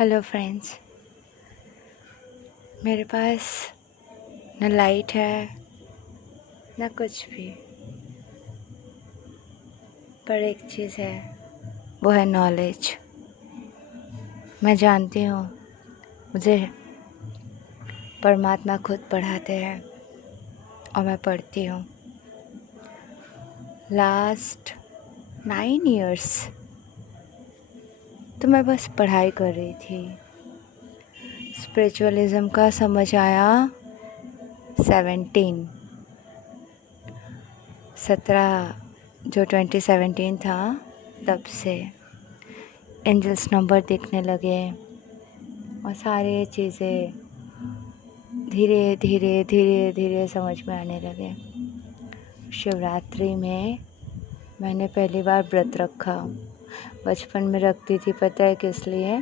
Hello friends. मेरे पास न light है न कुछ भी, पर एक चीज़ है, वो है नॉलेज। मैं जानती हूँ मुझे परमात्मा खुद पढ़ाते हैं और मैं पढ़ती हूँ। लास्ट 9 इयर्स तो मैं बस पढ़ाई कर रही थी। स्पिरिचुअलिज्म का समझ आया 17 जो 2017 था, तब से एंजल्स नंबर देखने लगे और सारी चीज़ें धीरे धीरे धीरे धीरे समझ में आने लगे। शिवरात्रि में मैंने पहली बार व्रत रखा। बचपन में रखती थी, पता है किस लिए?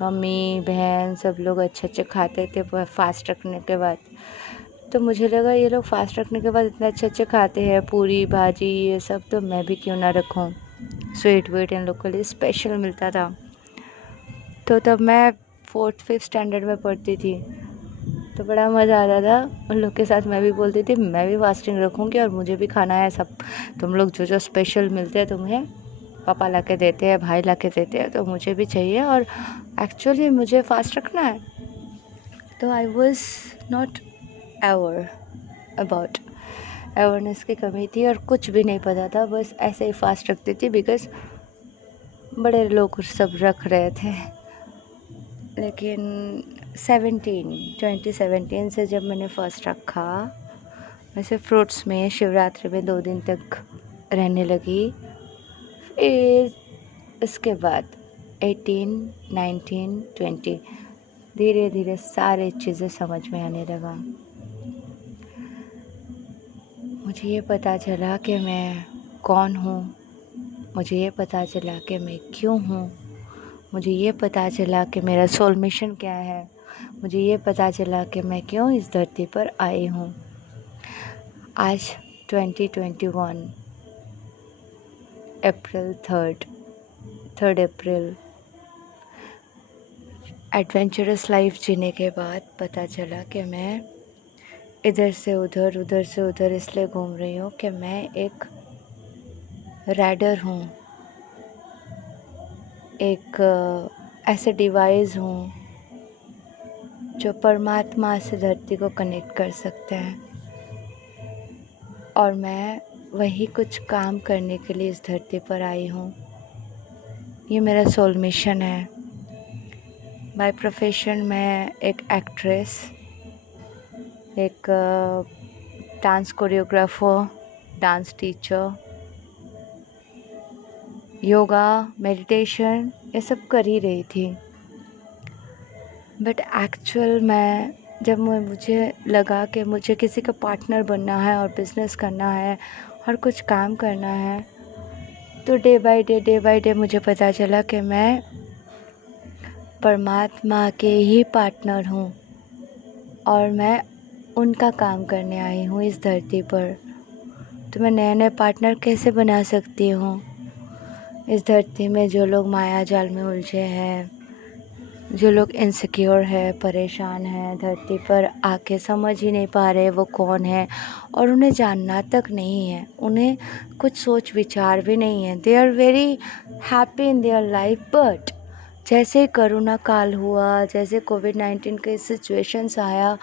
मम्मी बहन सब लोग अच्छे अच्छे खाते थे फास्ट रखने के बाद, तो मुझे लगा ये लोग फास्ट रखने के बाद इतने अच्छे अच्छे खाते हैं, पूरी भाजी ये सब, तो मैं भी क्यों ना रखूं। स्वीट वीट इन लोग के लिए स्पेशल मिलता था। तो तब मैं 4th-5th स्टैंडर्ड में पढ़ती थी, तो बड़ा मज़ा आता था उन लोग के साथ। मैं भी बोलती थी मैं भी फास्टिंग रखूँगी और मुझे भी खाना है सब। तुम लोग जो जो स्पेशल मिलते हैं तुम्हें पापा ला के देते हैं, भाई ला के देते हैं, तो मुझे भी चाहिए और एक्चुअली मुझे फास्ट रखना है। तो I was not about awareness की कमी थी और कुछ भी नहीं पता था, बस ऐसे ही फास्ट रखती थी बिकॉज़ बड़े लोग सब रख रहे थे। लेकिन 2017 से जब मैंने फर्स्ट रखा, वैसे फ्रूट्स में शिवरात्रि में 2 दिन तक रहने लगी। फिर इसके बाद 18, 19, 20 धीरे धीरे सारे चीज़ें समझ में आने लगा। मुझे ये पता चला कि मैं कौन हूँ, मुझे ये पता चला कि मैं क्यों हूँ, मुझे ये पता चला कि मेरा सोल मिशन क्या है, मुझे ये पता चला कि मैं क्यों इस धरती पर आई हूँ। आज 2021 अप्रैल 3 अप्रैल, एडवेंचरस लाइफ जीने के बाद पता चला कि मैं इधर से उधर इसलिए घूम रही हूँ कि मैं एक राइडर हूँ, एक ऐसे डिवाइस हूँ जो परमात्मा से धरती को कनेक्ट कर सकते हैं, और मैं वही कुछ काम करने के लिए इस धरती पर आई हूँ। ये मेरा सोल मिशन है। बाय प्रोफेशन मैं एक एक्ट्रेस, एक dance choreographer, dance teacher, yoga, meditation ये सब कर ही रही थी। बट एक्चुअल में जब मुझे लगा कि मुझे किसी का पार्टनर बनना है और बिज़नेस करना है और कुछ काम करना है, तो डे बाय डे मुझे पता चला कि मैं परमात्मा के ही पार्टनर हूँ और मैं उनका काम करने आई हूँ इस धरती पर। तो मैं नए नए पार्टनर कैसे बना सकती हूँ? इस धरती में जो लोग माया जाल में उलझे हैं, जो लोग इनसिक्योर है, परेशान हैं, धरती पर आके समझ ही नहीं पा रहे वो कौन है और उन्हें जानना तक नहीं है, उन्हें कुछ सोच विचार भी नहीं है। They are very happy in their life, but जैसे कोरोना काल हुआ, जैसे कोविड-19 के सिचुएशंस आया,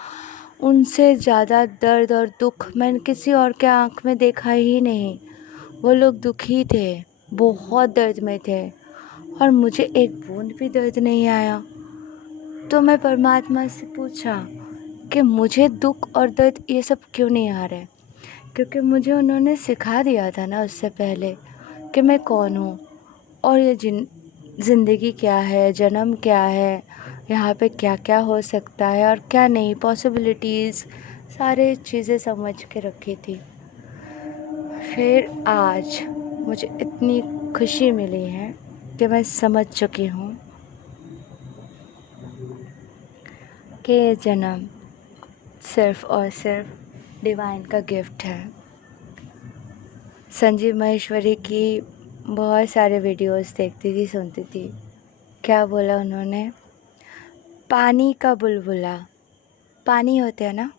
उनसे ज़्यादा दर्द और दुख मैंने किसी और के आँख में देखा ही नहीं। वो लोग दुखी थे, बहुत दर्द में थे और मुझे एक बूंद भी दर्द नहीं आया। तो मैं परमात्मा से पूछा कि मुझे दुख और दर्द ये सब क्यों नहीं आ रहा है, क्योंकि मुझे उन्होंने सिखा दिया था ना उससे पहले कि मैं कौन हूँ और ये ज़िंदगी क्या है, जन्म क्या है, यहाँ पे क्या क्या हो सकता है और क्या नहीं, पॉसिबिलिटीज़, सारे चीज़ें समझ के रखी थी। फिर आज मुझे इतनी खुशी मिली है कि मैं समझ चुकी हूँ कि ये जन्म सिर्फ़ और सिर्फ डिवाइन का गिफ्ट है। संजीव महेश्वरी की बहुत सारे वीडियोस देखती थी, सुनती थी। क्या बोला उन्होंने? पानी का बुलबुला। पानी होते हैं ना,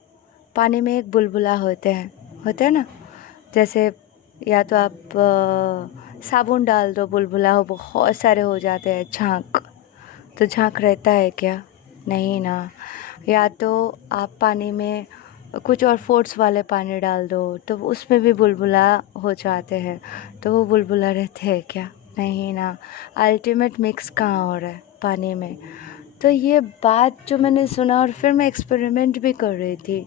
पानी में एक बुलबुला होते हैं ना। जैसे या तो आप साबुन डाल दो, बुलबुला हो बहुत सारे हो जाते हैं। झाग तो झाग रहता है क्या? नहीं ना। या तो आप पानी में कुछ और फोर्स वाले पानी डाल दो तो उसमें भी बुलबुला हो जाते हैं, तो वो बुलबुला रहते हैं क्या? नहीं ना। अल्टीमेट मिक्स कहाँ हो रहा है? पानी में। तो ये बात जो मैंने सुना और फिर मैं एक्सपेरिमेंट भी कर रही थी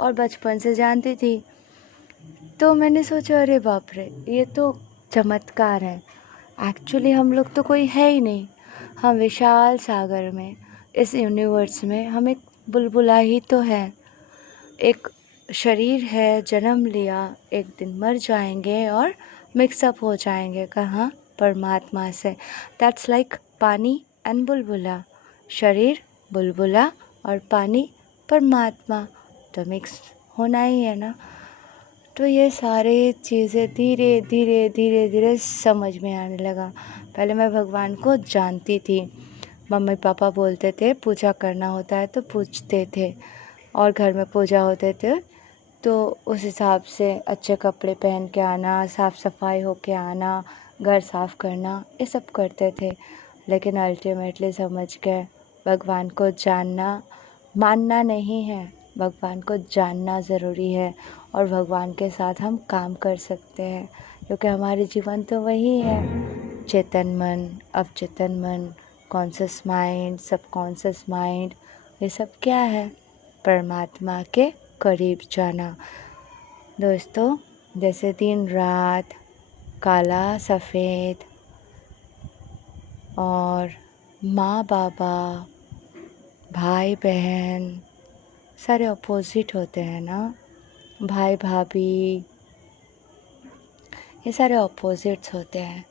और बचपन से जानती थी, तो मैंने सोचा अरे बाप रे, ये तो चमत्कार है। एक्चुअली हम लोग तो कोई है ही नहीं। हम विशाल सागर में, इस यूनिवर्स में हम एक बुलबुला ही तो है। एक शरीर है, जन्म लिया, एक दिन मर जाएंगे और मिक्सअप हो जाएंगे। कहाँ? परमात्मा से। दैट्स लाइक पानी एंड बुलबुला। शरीर बुलबुला और पानी परमात्मा, तो मिक्स होना ही है ना। तो ये सारी चीज़ें धीरे धीरे धीरे धीरे समझ में आने लगा। पहले मैं भगवान को जानती थी, मम्मी पापा बोलते थे पूजा करना होता है तो पूछते थे, और घर में पूजा होते थे तो उस हिसाब से अच्छे कपड़े पहन के आना, साफ़ सफाई हो के आना, घर साफ़ करना, ये सब करते थे। लेकिन अल्टीमेटली समझ गए भगवान को जानना मानना नहीं है, भगवान को जानना ज़रूरी है। और भगवान के साथ हम काम कर सकते हैं, क्योंकि हमारे जीवन तो वही है। चेतन मन, अवचेतन मन, कॉन्शियस माइंड, सबकॉन्शियस माइंड, ये सब क्या है? परमात्मा के करीब जाना। दोस्तों, जैसे दिन रात, काला सफ़ेद, और माँ बाबा, भाई बहन, सारे अपोजिट होते हैं ना। भाई भाभी, ये सारे अपोजिट्स होते हैं।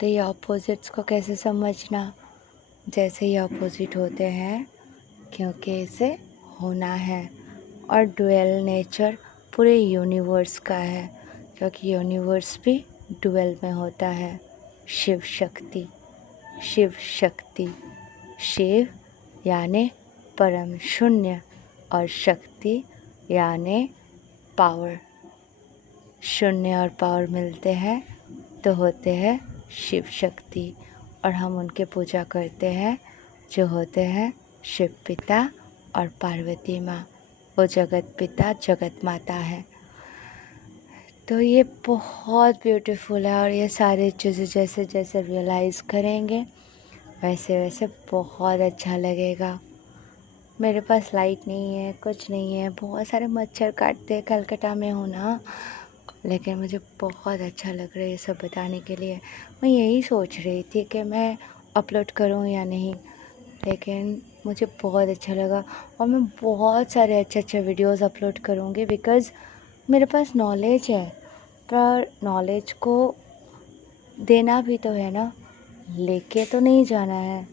तो ये अपोजिट्स को कैसे समझना? जैसे ये अपोजिट होते हैं क्योंकि इसे होना है। और डुअल नेचर पूरे यूनिवर्स का है, क्योंकि यूनिवर्स भी डुअल में होता है। शिव शक्ति, शिव शक्ति, शिव यानी परम शून्य और शक्ति यानी पावर। शून्य और पावर मिलते हैं तो होते हैं शिव शक्ति, और हम उनके पूजा करते हैं जो होते हैं शिव पिता और पार्वती माँ। वो जगत पिता जगत माता है। तो ये बहुत ब्यूटीफुल है, और ये सारी चीज़ें जैसे जैसे रियलाइज़ करेंगे वैसे वैसे बहुत अच्छा लगेगा। मेरे पास लाइट नहीं है, कुछ नहीं है, बहुत सारे मच्छर काटते हैं, कलकत्ता में हूँ ना, लेकिन मुझे बहुत अच्छा लग रहा है ये सब बताने के लिए। मैं यही सोच रही थी कि मैं अपलोड करूँ या नहीं, लेकिन मुझे बहुत अच्छा लगा। और मैं बहुत सारे अच्छे अच्छे वीडियोस अपलोड करूँगी, बिकॉज़ मेरे पास नॉलेज है, पर नॉलेज को देना भी तो है ना, लेके तो नहीं जाना है।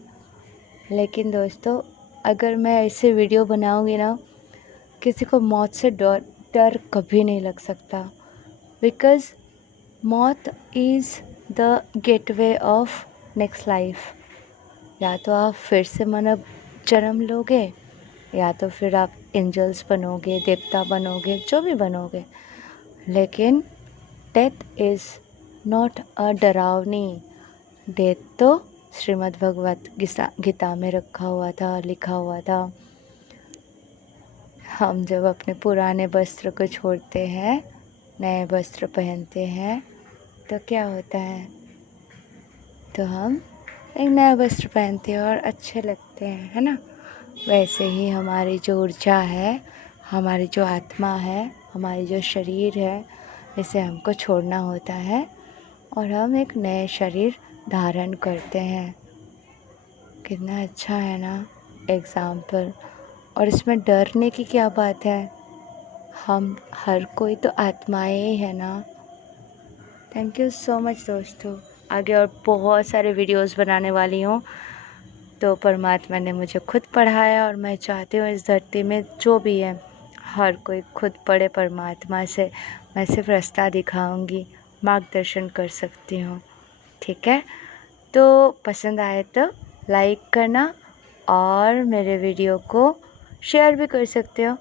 लेकिन दोस्तों, अगर मैं ऐसे वीडियो बनाऊँगी ना, किसी को मौत से डर कभी नहीं लग सकता, बिकॉज़ मौत is the gateway of next life. या तो आप फिर से मानव जन्म लोगे, या तो फिर आप एंजल्स बनोगे, देवता बनोगे, जो भी बनोगे। लेकिन डेथ इज़ नॉट अ डरावनी। डेथ तो श्रीमद् भगवत गीता में रखा हुआ था, लिखा हुआ था। हम जब अपने पुराने वस्त्र को छोड़ते हैं, नए वस्त्र पहनते हैं, तो क्या होता है? तो हम एक नया वस्त्र पहनते हैं और अच्छे लगते हैं, है ना। वैसे ही हमारी जो ऊर्जा है, हमारी जो आत्मा है, हमारी जो शरीर है, इसे हमको छोड़ना होता है और हम एक नए शरीर धारण करते हैं। कितना अच्छा है ना एग्ज़ाम्पल। और इसमें डरने की क्या बात है? हम हर कोई तो आत्माएं ही है ना। थैंक यू सो मच दोस्तों। आगे और बहुत सारे वीडियोस बनाने वाली हूँ। तो परमात्मा ने मुझे खुद पढ़ाया, और मैं चाहती हूँ इस धरती में जो भी है हर कोई खुद पढ़े परमात्मा से। मैं सिर्फ रास्ता दिखाऊंगी, मार्गदर्शन कर सकती हूँ। ठीक है, तो पसंद आए तो लाइक करना, और मेरे वीडियो को शेयर भी कर सकते हो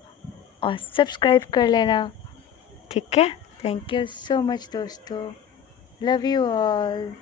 और सब्सक्राइब कर लेना, ठीक है। थैंक यू सो मच दोस्तों, लव यू ऑल।